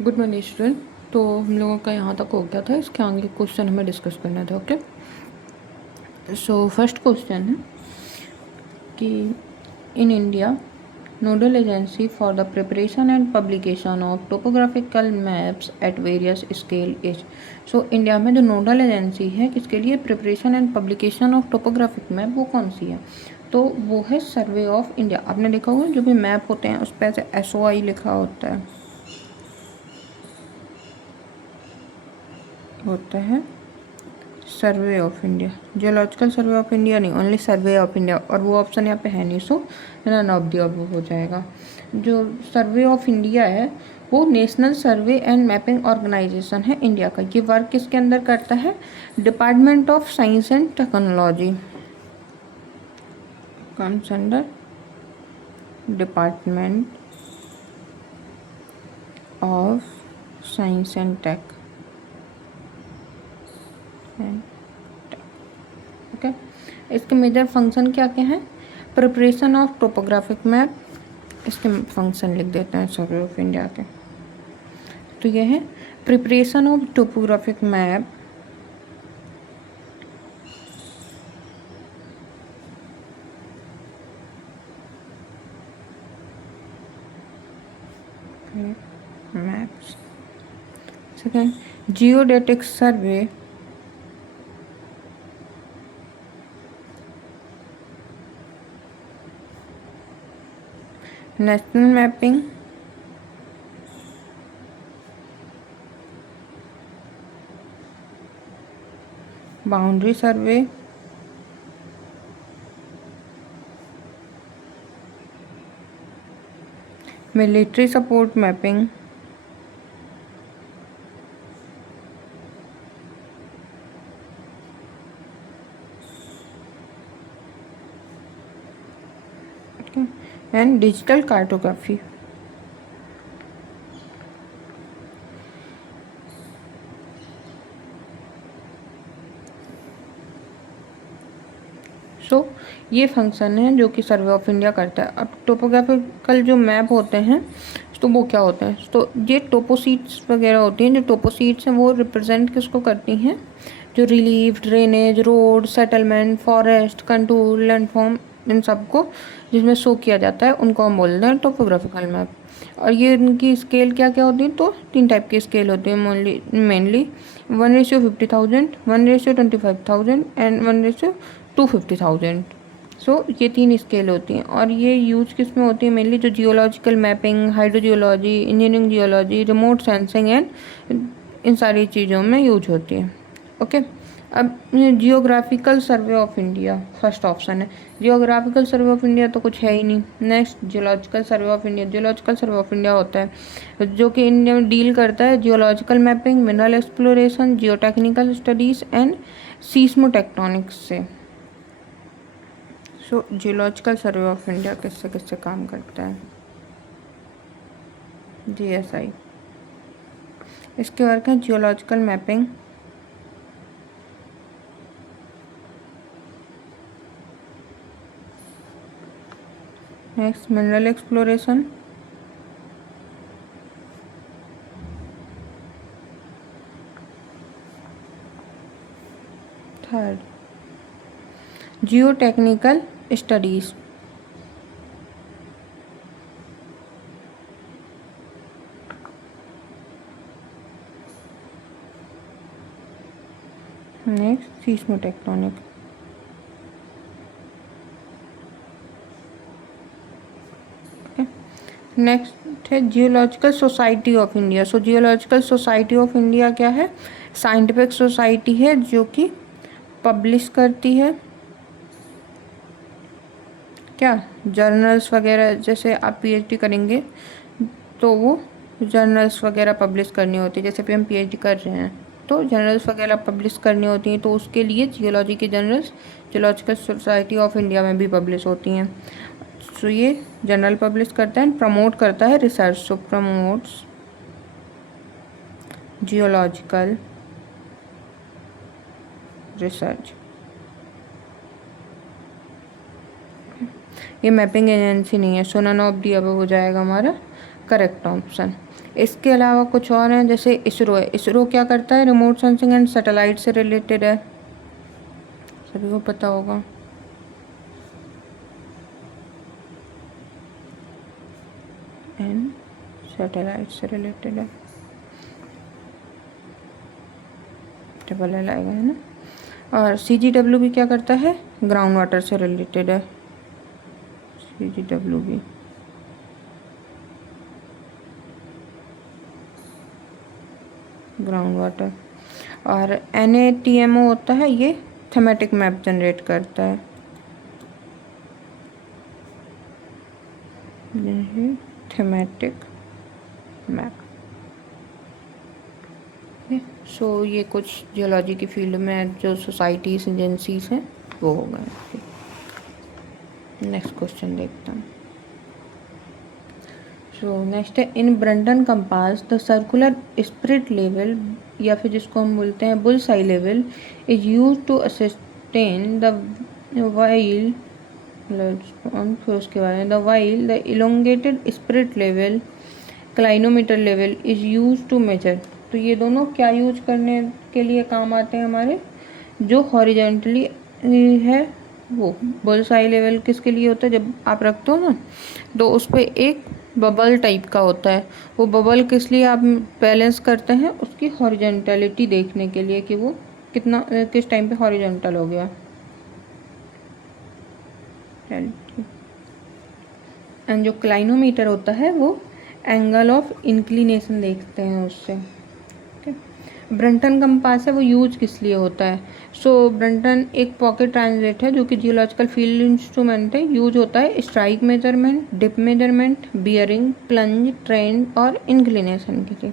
Good morning student. तो हम लोगों का यहाँ तक हो गया था, इसके आगे क्वेश्चन हमें डिस्कस करना था। ओके, सो फर्स्ट क्वेश्चन है कि in India nodal agency for the preparation and publication of topographical maps at various scale is. So India में जो नोडल एजेंसी है किसके लिए, preparation and publication of topographic map, वो कौन सी है? तो वो है सर्वे ऑफ इंडिया। आपने देखा होगा जो भी मैप होते हैं उस पर ऐसे SOI लिखा होता है survey of India. Geological survey of India नहीं, ओनली सर्वे ऑफ इंडिया, और वो ऑप्शन यहाँ पे है नहीं, so none of the above हो जाएगा। जो सर्वे ऑफ इंडिया है वो national survey and mapping organisation है इंडिया का। ये वर्क किसके अंदर करता है? Department of science and technology, comes under department of science and tech. Okay, इसके मेजर फंक्शन क्या क्या हैं? प्रिपरेशन ऑफ टोपोग्राफिक मैप, इसके फंक्शन लिख देते हैं सर्वे ऑफ इंडिया के। तो ये है preparation of topographic map, maps. Second, geodetic survey, national mapping, boundary survey, military support mapping, and digital cartography. So ये फंक्शन है जो कि सर्वे ऑफ इंडिया करता है। अब टोपोग्राफिकल जो मैप होते हैं तो वो क्या होते हैं? तो ये टोपोसीट्स वगैरह होती हैं। जो टोपोसीट्स हैं वो रिप्रेजेंट किसको करती हैं? जो relief, drainage, road, settlement, forest, contour, landform, इन सबको जिसमें शो किया जाता है उनको हम बोलते हैं टोपोग्राफिकल मैप। और ये इनकी स्केल क्या क्या होती है? तो 3 टाइप की स्केल होती है मेनली 1:50,000, 1:25,000 एंड 1:250,000। सो ये 3 स्केल होती हैं। और ये यूज किस में होती है? मेनली जो geological mapping, hydrogeology, engineering geology, remote sensing and इन सारी चीज़ों में यूज होती है। ओके, अब geographical survey of India first option है। जियोग्राफिकल सर्वे ऑफ इंडिया तो कुछ है ही नहीं। Next, geological survey of India. Geological survey of India होता है जो कि इंडिया में डील करता है geological mapping, mineral exploration, geotechnical studies and seismotectonics से। So geological survey of India किससे किससे काम करता है? GSI। इसके वर्क है geological mapping, next mineral exploration, third geotechnical studies, next seismotectonic. Next है geological society of India. So geological society of India क्या है? साइंटिफिक सोसाइटी है जो कि पब्लिश करती है क्या, जर्नल्स वगैरह। जैसे आप PhD करेंगे तो वो जर्नल्स वगैरह पब्लिश करनी होती है। जैसे भी हम PhD कर रहे हैं तो जर्नल्स वगैरह पब्लिश करनी होती हैं, तो उसके लिए जियोलॉजी की journals geological society of India में भी पब्लिश होती हैं। सो ये जर्नल पब्लिश करता है एंड प्रमोट करता है रिसर्च। सो प्रमोट्स जियोलॉजिकल रिसर्च। ये मैपिंग एजेंसी नहीं है, सो नन ऑफ दी अबव हो जाएगा हमारा करेक्ट ऑप्शन। इसके अलावा कुछ और हैं, जैसे इसरो है। इसरो क्या करता है? रिमोट सेंसिंग एंड सैटेलाइट से रिलेटेड है, सभी को पता होगा। एंड सैटेलाइट से रिलेटेड है, डबल एल आएगा, है ना। और CGW भी क्या करता है? ग्राउंड वाटर से रिलेटेड है, CGW भी। Ground water. और NATMO होता है, ये थीमेटिक मैप जनरेट करता है, थीमेटिक मैप। सो ये कुछ जियोलॉजी की फील्ड में जो सोसाइटीज एजेंसीज हैं वो हो गए। नेक्स्ट क्वेश्चन देखता हूँ। सो नेक्स्ट है, in Brunton compass the circular spirit level, या फिर जिसको हम बोलते हैं bull's eye level, is use to ascertain the vial, फिर उसके बाद में the vial the elongated spirit level clinometer level is use to measure. तो ये दोनों क्या यूज करने के लिए काम आते हैं हमारे? जो हॉरिजेंटली है वो बुल्स आई लेवल किसके लिए होता है? जब आप रखते हो ना तो उस पर एक बबल टाइप का होता है, वो बबल किस लिए आप बैलेंस करते हैं? उसकी हॉरिजेंटलिटी देखने के लिए कि वो कितना किस टाइम पे हॉरिजेंटल हो गया। एंड जो क्लाइनोमीटर होता है वो एंगल ऑफ इंक्लिनेशन देखते हैं उससे। ब्रंटन कंपास है वो यूज किस लिए होता है? सो ब्रंटन एक पॉकेट ट्रांजिट है जो कि जियोलॉजिकल फील्ड इंस्ट्रूमेंट है। यूज होता है strike measurement, dip measurement, bearing, plunge, trend और इंक्लिनेशन के लिए।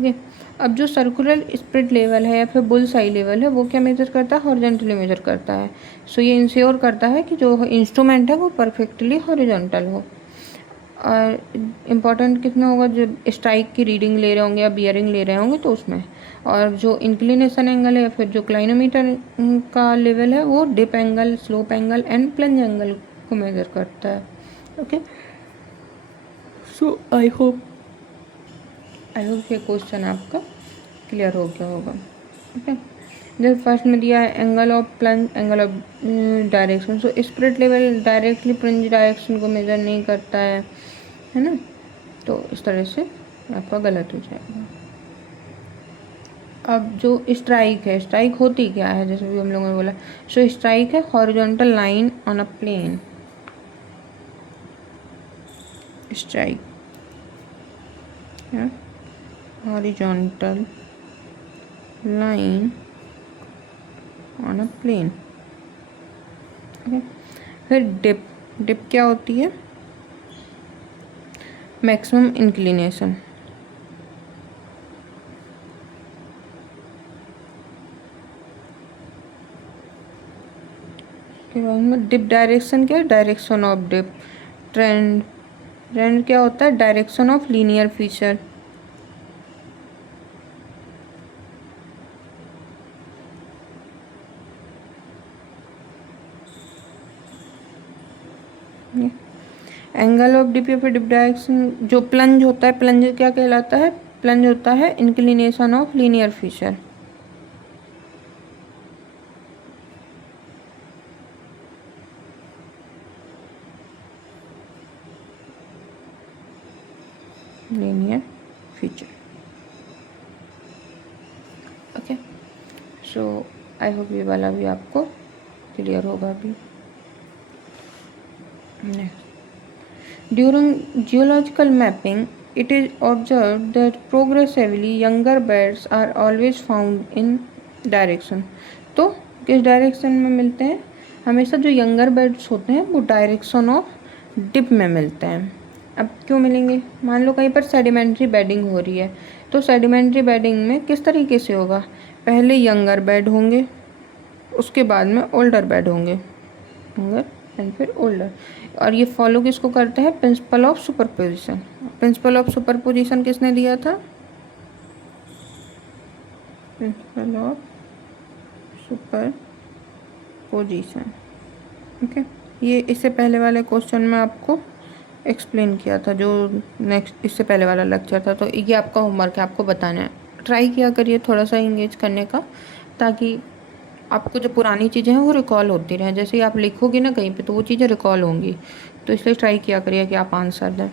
ओके, अब जो सर्कुलर स्पिरिट लेवल है या फिर बुल्स आई लेवल है वो क्या मेजर करता है? हॉरिजॉन्टली मेजर करता है। सो ये इंश्योर करता है कि जो इंस्ट्रूमेंट है वो परफेक्टली हॉरिजॉन्टल हो। और इम्पॉर्टेंट कितना होगा? जब स्ट्राइक की रीडिंग ले रहे होंगे या बियरिंग ले रहे होंगे तो उसमें। और जो इंक्लिनेशन एंगल है या फिर जो क्लाइनोमीटर का लेवल है वो dip angle, slope angle and plunge angle को मेजर करता है। ओके, सो आई होप ये क्वेश्चन आपका क्लियर हो गया होगा। ओके, जब फर्स्ट में दिया है angle of plunge, angle of direction. So spirit level directly plunge direction को मेजर नहीं करता है ना, तो इस तरह से आपका गलत हो जाएगा। अब जो स्ट्राइक है, स्ट्राइक होती क्या है? जैसे भी हम लोगों ने बोला, सो स्ट्राइक है horizontal line on a plane. Strike horizontal line on a plane. Okay, फिर डिप, डिप क्या होती है? Maximum inclination. के बाद में डिप डायरेक्शन क्या है? Direction of dip. Trend, trend क्या होता है? Direction of linear feature. Angle of dip या फिर डिप डायरेक्शन। जो प्लंज होता है, प्लंज क्या कहलाता है? प्लंज होता है inclination of linear feature. Linear feature. Okay, so I hope ये वाला भी आपको क्लियर होगा अभी। During geological mapping, it is observed that progressively younger beds are always found in direction। तो किस डायरेक्शन में मिलते हैं? हमेशा जो यंगर बेड्स होते हैं वो डायरेक्शन ऑफ डिप में मिलते हैं। अब क्यों मिलेंगे? मान लो कहीं पर सेडिमेंट्री बेडिंग हो रही है, तो सेडिमेंट्री बेडिंग में किस तरीके से होगा? पहले यंगर बेड होंगे, उसके बाद में ओल्डर बेड होंगे, यंगर एंड फिर ओल्डर। और ये फॉलो किसको करते हैं? Principle of superposition. Principle of superposition किसने दिया था? Principle of superposition. ओके, ये इससे पहले वाले क्वेश्चन में आपको एक्सप्लेन किया था, जो नेक्स्ट इससे पहले वाला लेक्चर था। तो ये आपका होमवर्क है, आपको बताना है। ट्राई किया करिए थोड़ा सा इंगेज करने का, ताकि आपको जो पुरानी चीज़ें हैं वो रिकॉल होती रहें। जैसे ही आप लिखोगे ना कहीं पे, तो वो चीज़ें रिकॉल होंगी। तो इसलिए ट्राई किया करिए कि आप आंसर दें।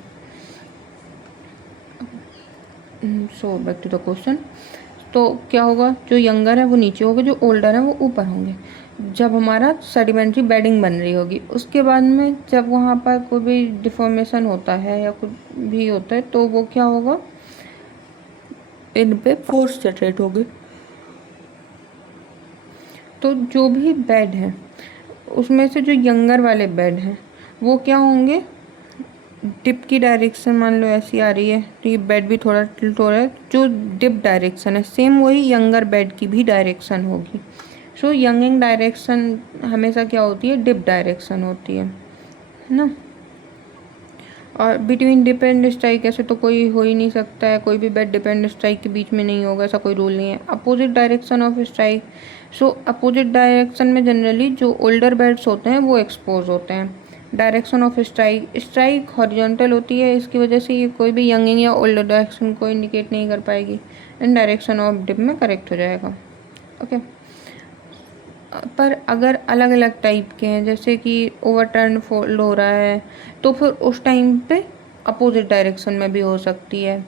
So back to the question. तो क्या होगा, जो यंगर है वो नीचे होगा, जो ओल्डर है वो ऊपर होंगे। जब हमारा सेडिमेंट्री बेडिंग बन रही होगी, उसके बाद में जब वहाँ पर कोई भी डिफॉर्मेशन होता है या कुछ भी होता है, तो वो क्या होगा, इन पे फोर्स जनरेट होगी। तो जो भी बेड है उसमें से जो यंगर वाले बेड हैं वो क्या होंगे, डिप की डायरेक्शन मान लो ऐसी आ रही है, तो ये बेड भी थोड़ा टिल्ट हो रहा है। जो डिप डायरेक्शन है सेम वही यंगर बेड की भी डायरेक्शन होगी। सो यंगिंग डायरेक्शन हमेशा क्या होती है, डिप डायरेक्शन होती है ना। और बिटवीन डिप एंड स्ट्राइक ऐसे तो कोई हो ही नहीं सकता है, कोई भी बेड डिप एंड स्ट्राइक के बीच में नहीं होगा, ऐसा कोई रूल नहीं है। Opposite direction of strike, so opposite direction में जनरली जो ओल्डर बेड्स होते हैं वो एक्सपोज होते हैं। Direction of strike, strike horizontal होती है, इसकी वजह से ये कोई भी यंगिंग या ओल्डर डायरेक्शन को इंडिकेट नहीं कर पाएगी। एंड डायरेक्शन ऑफ डिप में करेक्ट हो जाएगा। ओके पर अगर अलग अलग टाइप के हैं, जैसे कि ओवरटर्न फोल्ड हो रहा है, तो फिर उस टाइम पे अपोजिट डायरेक्शन में भी हो सकती है।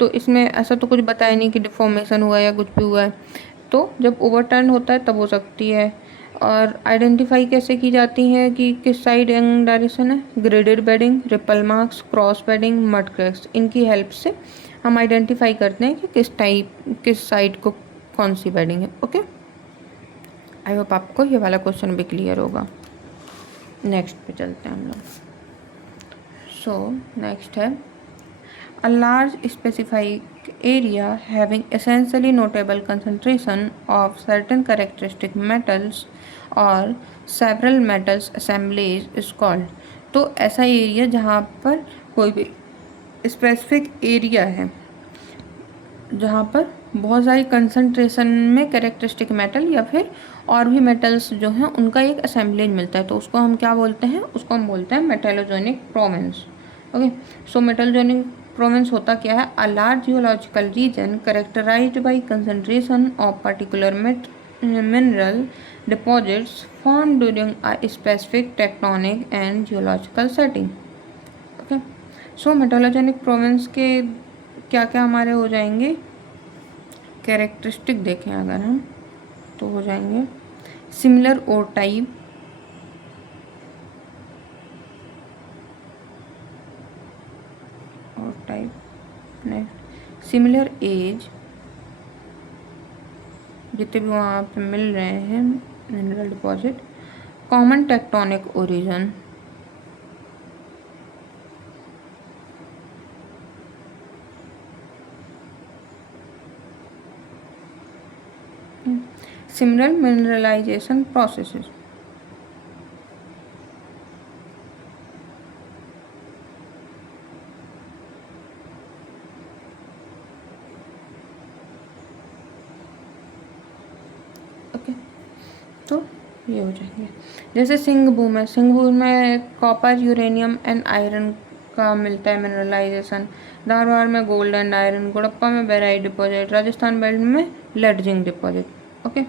तो इसमें ऐसा तो कुछ बताया नहीं कि डिफॉर्मेशन हुआ या कुछ भी हुआ है। तो जब ओवरटर्न होता है तब हो सकती है। और आइडेंटिफाई कैसे की जाती है कि किस साइड यंग डायरेक्शन है, graded bedding, ripple marks, cross bedding, mud cracks, इनकी हेल्प से हम आइडेंटिफाई करते हैं कि किस साइड को कौन सी बेडिंग है। ओके, आई होप आपको ये वाला क्वेश्चन भी क्लियर होगा। नेक्स्ट पे चलते हैं हम लोग। सो नेक्स्ट है, a large specific area having essentially notable concentration of certain characteristic metals or several metals assemblies is called। तो ऐसा एरिया जहाँ पर कोई भी स्पेसिफिक एरिया है जहाँ पर बहुत सारी कंसंट्रेशन में कैरेक्टरिस्टिक मेटल या फिर और भी मेटल्स जो हैं उनका एक असेंबलेज मिलता है, तो उसको हम क्या बोलते हैं, उसको हम बोलते हैं metallogenic province. Okay, so metallogenic province होता क्या है, a large geological region characterized by concentration of particular mineral deposits form during a specific tectonic and geological setting. Okay, so metallogenic province के क्या क्या हमारे हो जाएंगे कैरेक्टरिस्टिक, देखें अगर हम तो हो जाएंगे सिमिलर और टाइप, नेक्स्ट सिमिलर एज, जितने भी वहाँ पे मिल रहे हैं mineral deposit, common tectonic origin, similar mineralisation processes. Okay, तो ये हो जाएंगे। जैसे सिंगभूम है, सिंगभूम में कॉपर, यूरेनियम एंड आयरन का मिलता है मिनरलाइजेशन। धारवाड़ में गोल्ड एंड आयरन, गुड़प्पा में बेराइट डिपॉजिट, राजस्थान बेल्ट में लेड जिंक डिपॉजिट। ओके,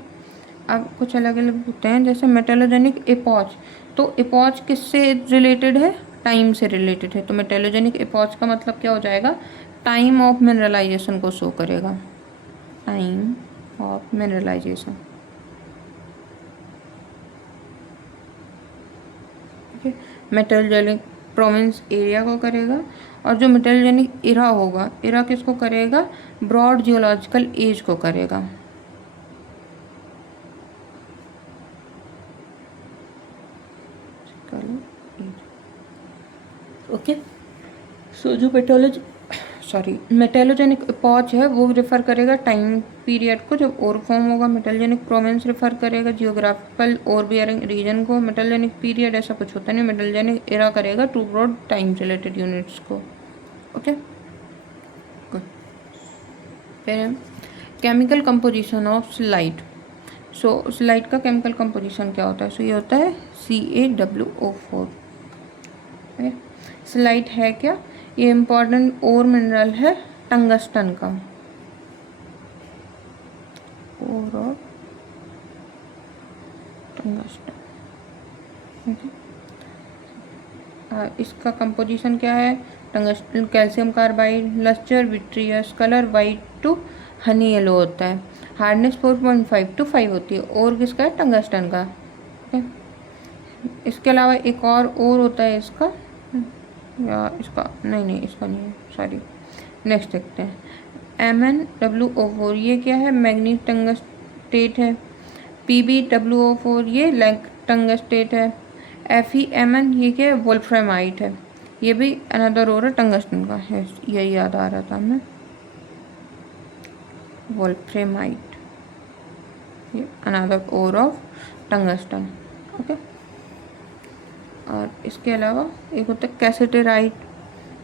अब कुछ अलग अलग होते हैं, जैसे मेटलोजेनिक एपॉच। तो एपॉच किससे रिलेटेड है, टाइम से रिलेटेड है। तो मेटलोजेनिक एपॉच का मतलब क्या हो जाएगा, टाइम ऑफ मिनरलाइजेशन को शो करेगा, time of mineralization. Metallogenic province area को करेगा, और जो मेटलोजेनिक इरा होगा, इरा किसको करेगा, ब्रॉड जियोलॉजिकल एज को करेगा। ओके, सो जो मेटलोजेनिक एपॉच है वो रेफर करेगा टाइम पीरियड को जब और फॉर्म होगा। मेटलोजेनिक प्रोविंस रेफर करेगा जियोग्राफिकल और बियरिंग रीजन को। मेटलोजेनिक पीरियड ऐसा कुछ होता नहीं, मेटलोजेनिक एरा करेगा to broad time related units को। Okay, good. फिर chemical composition of slate. So slate का केमिकल कंपोजिशन क्या होता है, सो ये होता है CaWO4। एक्सलाइट है क्या? ये इम्पॉर्टेंट और मिनरल है टंगस्टन का। और टंगस्टन, इसका कंपोजिशन क्या है? Tungsten calcium carbide, lustre vitreous, colour white to honey yellow होता है, हार्डनेस 4.5 to 5 होती है। और किसका है? टंगस्टन का। इसके अलावा एक और होता है इसका, या इसका नहीं इसका नहीं है, सॉरी। नेक्स्ट देखते हैं MnWO4, ये क्या है? मैग्नीज टंगस्टेट है। PbWO4 ये लैंक टंगस्टेट है। FeMn ये क्या है? वोल्फ्रामाइट है। ये भी अनदर और टंगस्टन का है, यही याद आ रहा था हमें, वोल्फ्रामाइट, ये अनदर और ऑफ टंगस्टन। ओके। और इसके अलावा एक होता है कैसेटेराइट।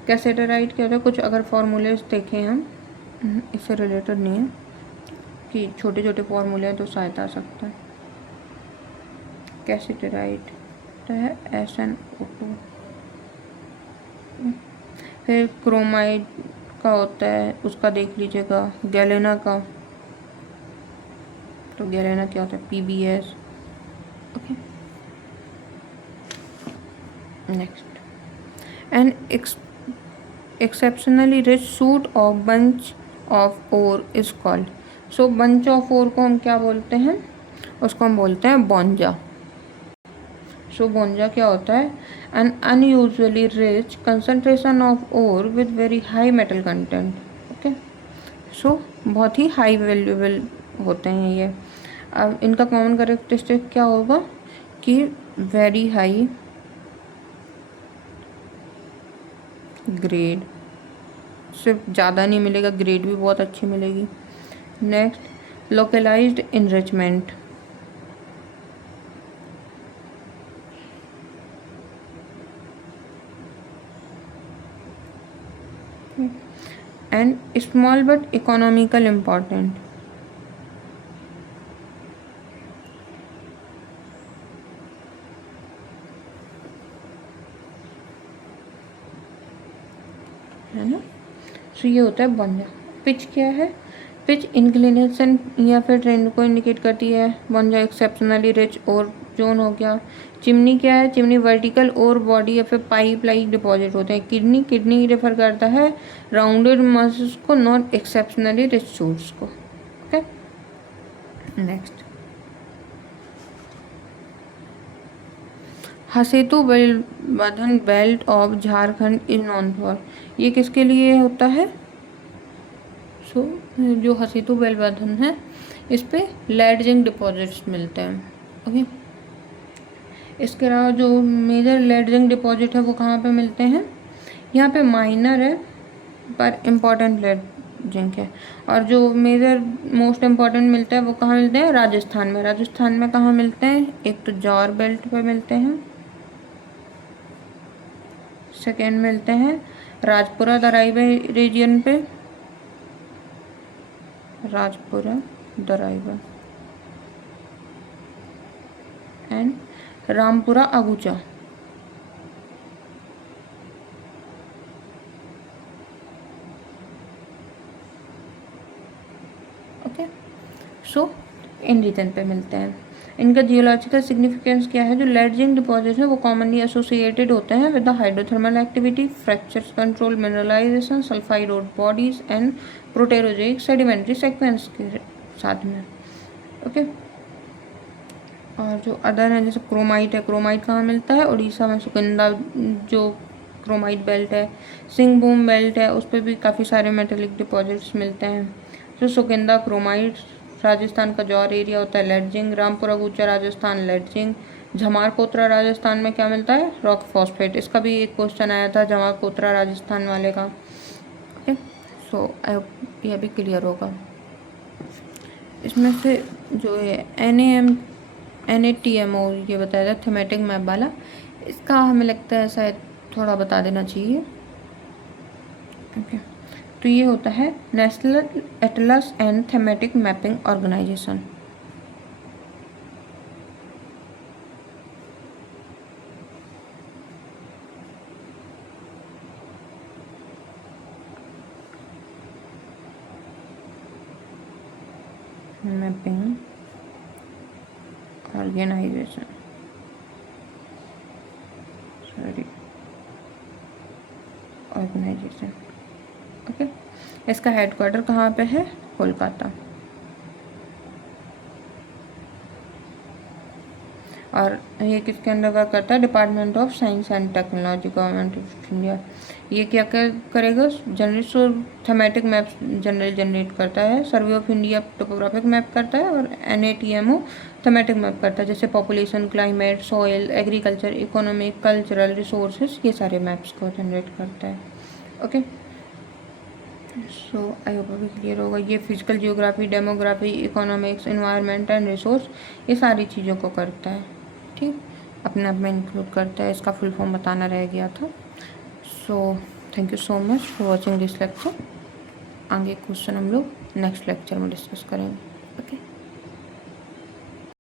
कैसेटेराइट क्या होता है? कुछ अगर फॉर्मूलेज देखें हम, इससे रिलेटेड नहीं है कि छोटे छोटे फॉर्मूले हैं तो सहायता आ सकता है। कैसेटेराइट तो है SnO2। फिर क्रोमाइड का होता है, उसका देख लीजिएगा, गैलेना का। तो गैलेना क्या होता है? PbS। Okay. Next, an exceptionally rich shoot of bunch of ore is called. So bunch of ore को हम क्या बोलते हैं? उसको हम बोलते हैं बोंजा। सो बोंजा क्या होता है? An unusually rich concentration of ore with very high metal content. Okay. So बहुत ही हाई वैल्यूएबल होते हैं ये। अब इनका कॉमन कैरेक्टरिस्टिक क्या होगा कि वेरी हाई ग्रेड, सिर्फ ज़्यादा नहीं मिलेगा, ग्रेड भी बहुत अच्छी मिलेगी। Next, localised enrichment. And small but economical important. है ना? सो ये होता है बोंजा। पिच क्या है? पिच इंक्लिनेशन या फिर ट्रेंड को इंडिकेट करती है। बोंजा एक्सेप्शनली रिच और जोन हो गया। चिमनी क्या है? चिमनी वर्टिकल और बॉडी या फिर पाइप लाइक डिपॉजिट होते हैं। किडनी रेफर करता है राउंडेड मसल्स को, नॉट एक्सेप्शनली रिच सूट्स को। ओके। नेक्स्ट, हसेतु बंधन belt of Jharkhand is known for. ये किसके लिए होता है? सो जो हसेतु बेल्ट बंधन है, इस पे लेड जिंक डिपॉजिट्स मिलते हैं। ओके। इसके अलावा जो मेजर लेड जिंक डिपॉजिट है वो कहाँ पे मिलते हैं? यहाँ पे माइनर है पर इम्पॉर्टेंट लेड जिंक है। और जो मेजर मोस्ट इम्पॉर्टेंट मिलता है वो कहाँ मिलते हैं? राजस्थान में। राजस्थान में कहाँ मिलते हैं? एक तो जौर बेल्ट पे मिलते हैं, सेकेंड मिलते हैं राजपुरा दराइबा रीजन पे, Rajpura Dariba, and Rampura Agucha. Okay. So इन रीजन पे मिलते हैं। इनका जियोलॉजिकल सिग्निफिकेंस क्या है? जो लेड जिंक डिपॉजिट है वो कॉमनली एसोसिएटेड होते हैं with the hydrothermal activity, fractures control, mineralization, sulphide rod bodies and proterozoic sedimentary sequence के साथ में। ओके। और जो अदर है जैसे क्रोमाइट है, क्रोमाइट कहाँ मिलता है? उड़ीसा में सुकिंदा जो क्रोमाइट बेल्ट है, सिंहभूम बेल्ट है, उस पर भी काफ़ी सारे मेटेलिक डिपॉजिट्स मिलते हैं। जो सुकिंदा क्रोमाइट, राजस्थान का जौर एरिया होता है lead zinc, Rampura Agucha Rajasthan lead zinc, Jhamar Kotra Rajasthan में क्या मिलता है? Rock phosphate. इसका भी एक क्वेश्चन आया था झमार कोतरा राजस्थान वाले का। ओके। सो आई होप यह भी क्लियर होगा। इसमें से जो है NATMO ये बताया था थीमेटिक मैप वाला, इसका हमें लगता है शायद थोड़ा बता देना चाहिए। ओके। तो ये होता है national atlas and thematic mapping organisation. Mapping organisation, organisation. Okay, इसका हेडक्वार्टर कहाँ पे है? कोलकाता। और ये किसके अंडर वर्क करता है? Department of science and technology, government of India. ये क्या क्या करेगा? जनरेट थीमेटिक मैप जनरेट करता है, survey of India topographic map करता है, और NATMO थीमेटिक मैप करता है, जैसे population, climate, soil, agriculture, economic, cultural, resources, ये सारे मैप्स को जनरेट करता है। ओके, सो आई होप अभी क्लियर होगा। ये physical geography, demography, economics, environment and resource, ये सारी चीज़ों को करता है। ठीक, अपने आप में इंक्लूड करता है। इसका फुल फॉर्म बताना रह गया था। So thank you so much for watching this lecture. आगे क्वेश्चन हम लोग नेक्स्ट लेक्चर में डिस्कस करेंगे। ओके।